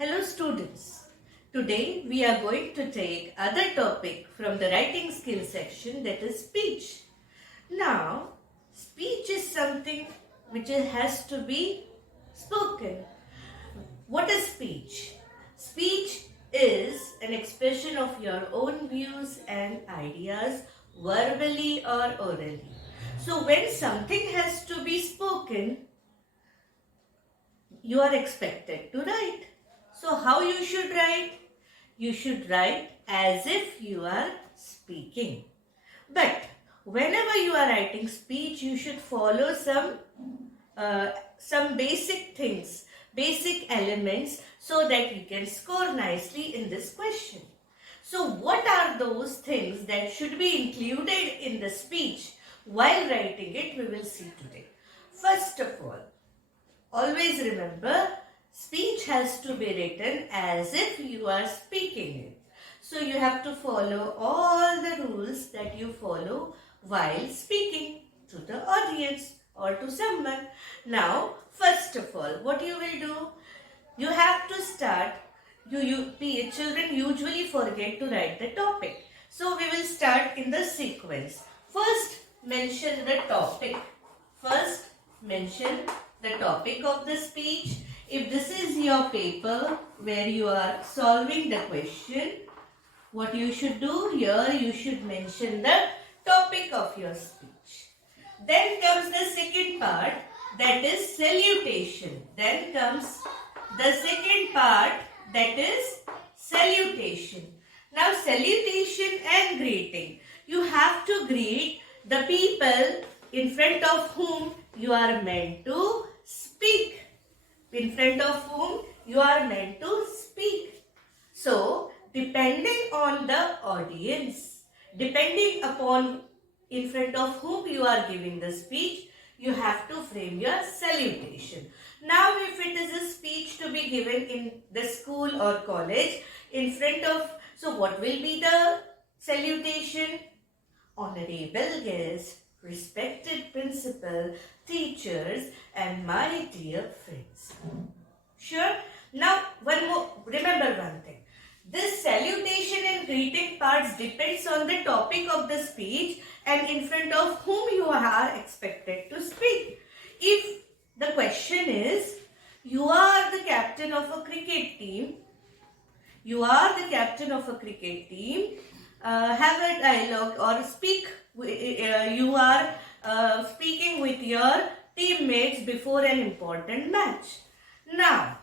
Hello students. Today we are going to take other topic from the writing skill section, that is speech. Now, speech is something which has to be spoken. What is speech? Speech is an expression of your own views and ideas verbally or orally. So when something has to be spoken, you are expected to write. So how you should write? You should write as if you are speaking. But whenever you are writing speech, you should follow some basic things, basic elements, so that you can score nicely in this question. So what are those things that should be included in the speech while writing it? We will see today. First of all, always remember, speech has to be written as if you are speaking it. So you have to follow all the rules that you follow while speaking to the audience or to someone. Now, first of all, what you will do? You have to start. Children usually forget to write the topic. So we will start in the sequence. First, mention the topic. First, mention the topic of the speech. If this is your paper where you are solving the question, what you should do here, you should mention the topic of your speech. Then comes the second part, that is salutation. Then comes the second part, that is salutation. Now salutation and greeting. You have to greet the people in front of whom you are meant to speak. In front of whom you are meant to speak. So, depending on the audience, depending upon in front of whom you are giving the speech, you have to frame your salutation. Now, if it is a speech to be given in the school or college, in front of, so what will be the salutation? Honorable guest, respected principal, teachers, and my dear friends. Sure? Now, remember one thing. This salutation and greeting parts depends on the topic of the speech and in front of whom you are expected to speak. If the question is, you are the captain of a cricket team, have a dialogue or speak. You are speaking with your teammates before an important match. Now,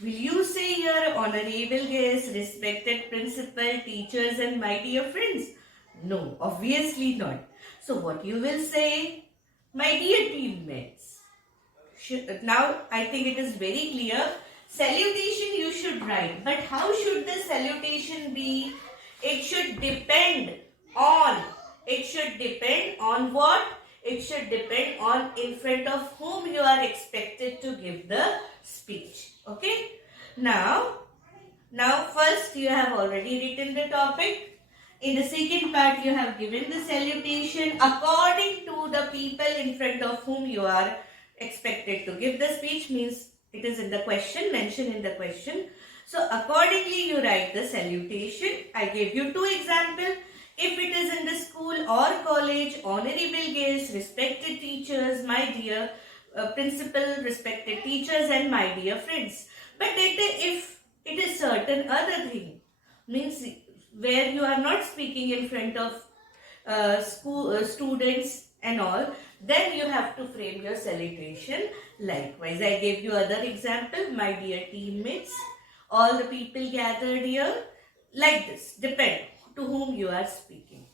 will you say here honorable guests, respected principal, teachers and my dear friends? No, obviously not. So what you will say? My dear teammates. Now, I think it is very clear. Salutation you should write. But how should the salutation be? It should depend on what? It should depend on in front of whom you are expected to give the speech. Okay? Now first you have already written the topic. In the second part you have given the salutation according to the people in front of whom you are expected to give the speech, means it is in the question, mentioned in the question. So accordingly you write the salutation. I gave you two examples. If it is in the school or college, honorable guests, respected teachers, my dear principal, respected teachers and my dear friends. But if it is certain other thing, means where you are not speaking in front of students and all, then you have to frame your salutation likewise. I gave you other example, my dear teammates, all the people gathered here, like this, depend to whom you are speaking.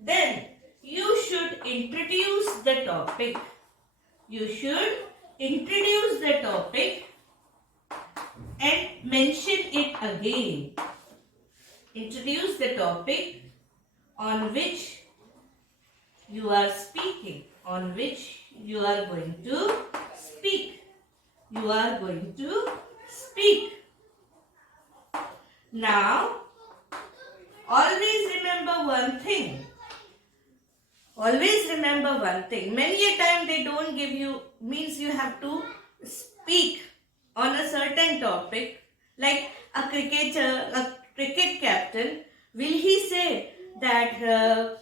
Then you should introduce the topic. You should introduce the topic and mention it again. Introduce the topic on which you are speaking, on which you are going to speak. You are going to speak. Now, always remember one thing. Many a time they don't give you, means you have to speak on a certain topic Like a cricketer, a cricket captain, will he say that,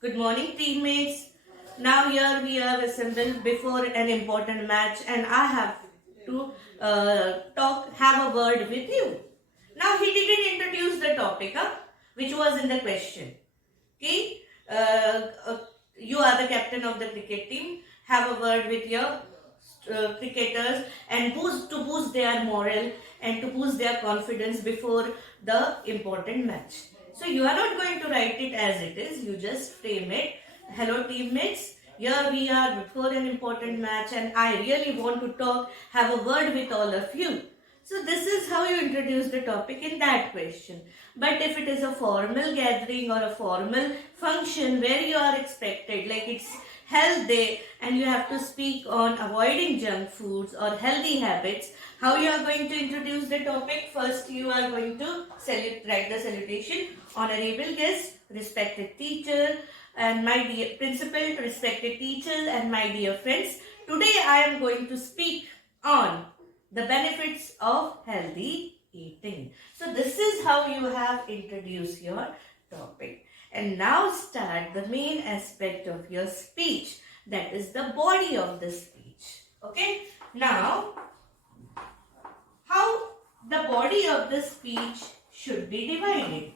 good morning teammates, now here we are assembled before an important match and I have to have a word with you. Now he didn't introduce the topic, which was in the question. Okay, you are the captain of the cricket team. Have a word with your cricketers and boost their morale and to boost their confidence before the important match. So you are not going to write it as it is. You just frame it. Hello teammates. Here we are before an important match and I really want to have a word with all of you. So this is how you introduce the topic in that question. But if it is a formal gathering or a formal function where you are expected, like it's health day and you have to speak on avoiding junk foods or healthy habits, how you are going to introduce the topic? First you are going to write the salutation. Honorable guest, respected teacher and my dear principal, respected teachers and my dear friends. Today I am going to speak on the benefits of healthy eating. So this is how you have introduced your topic. And now start the main aspect of your speech, that is the body of the speech. Okay. Now, how the body of the speech should be divided.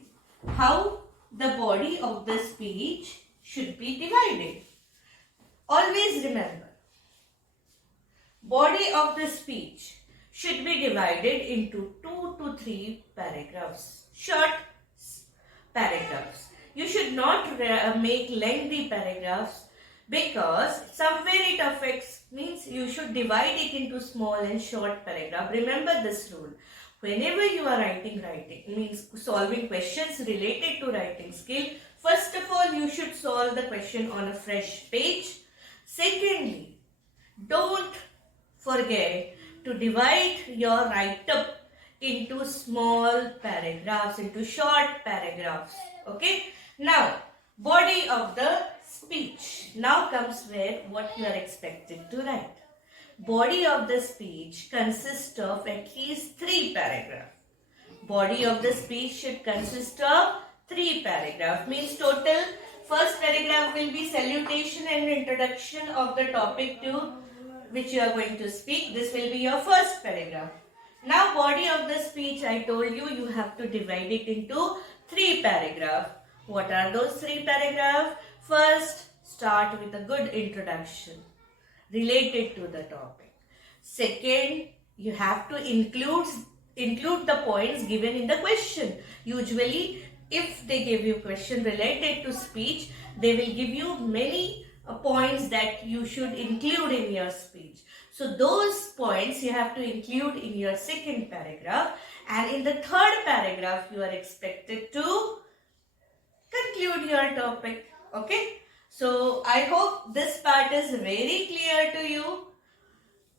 How the body of the speech should be divided. Always remember, body of the speech should be divided into 2 to 3 paragraphs. Short paragraphs. You should not make lengthy paragraphs because somewhere it affects, means you should divide it into small and short paragraph. Remember this rule. Whenever you are writing means solving questions related to writing skill, first of all you should solve the question on a fresh page. Secondly, don't forget to divide your write-up into small paragraphs, into short paragraphs. Okay. Now, body of the speech. Now comes where what you are expected to write. Body of the speech consists of at least 3 paragraphs. Body of the speech should consist of 3 paragraphs. Means total first paragraph will be salutation and introduction of the topic to which you are going to speak. This will be your first paragraph. Now body of the speech, I told you have to divide it into 3 paragraphs. What are those 3 paragraphs? First, start with a good introduction related to the topic. Second, you have to include the points given in the question. Usually, if they give you question related to speech, they will give you many points that you should include in your speech. So those points you have to include in your second paragraph, and in the third paragraph you are expected to conclude your topic. Okay. So I hope this part is very clear to you.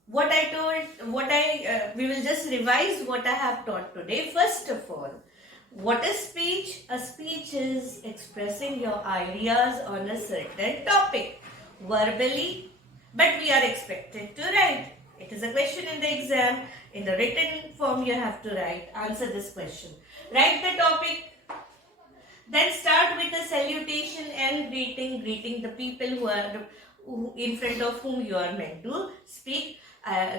We will just revise what I have taught today. First of all, what is speech? A speech is expressing your ideas on a certain topic verbally, but we are expected to write. It is a question in the exam. In the written form you have to answer this question. Write the topic. Then start with a salutation and greeting the people who in front of whom you are meant to speak.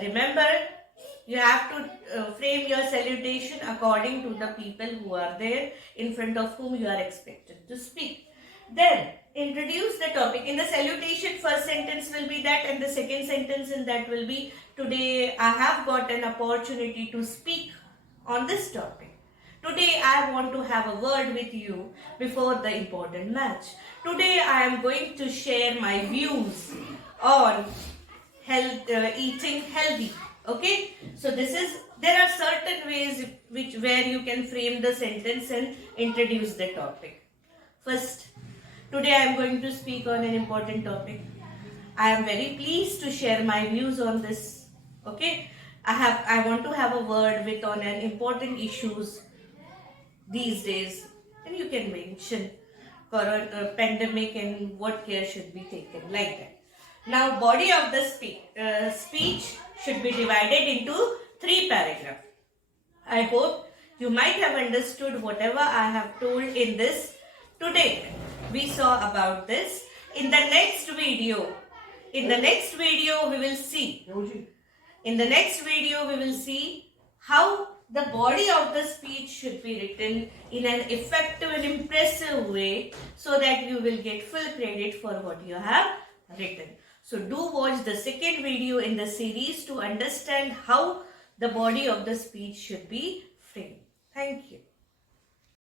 Remember, you have to frame your salutation according to the people who are there in front of whom you are expected to speak. Then introduce the topic. In the salutation, first sentence will be that, and the second sentence in that will be, today I have got an opportunity to speak on this topic. Today I want to have a word with you before the important match. Today I am going to share my views on eating healthy. Okay, so there are certain ways where you can frame the sentence and introduce the topic. First, today I am going to speak on an important topic. I am very pleased to share my views on this. Okay, I want to have a word on an important issues these days, and you can mention pandemic and what care should be taken, like that. Now, body of the speech should be divided into 3 paragraphs. I hope you might have understood whatever I have told in this today. We saw about this. In the next video, we will see. In the next video, we will see how the body of the speech should be written in an effective and impressive way so that you will get full credit for what you have written. So do watch the second video in the series to understand how the body of the speech should be framed. Thank you.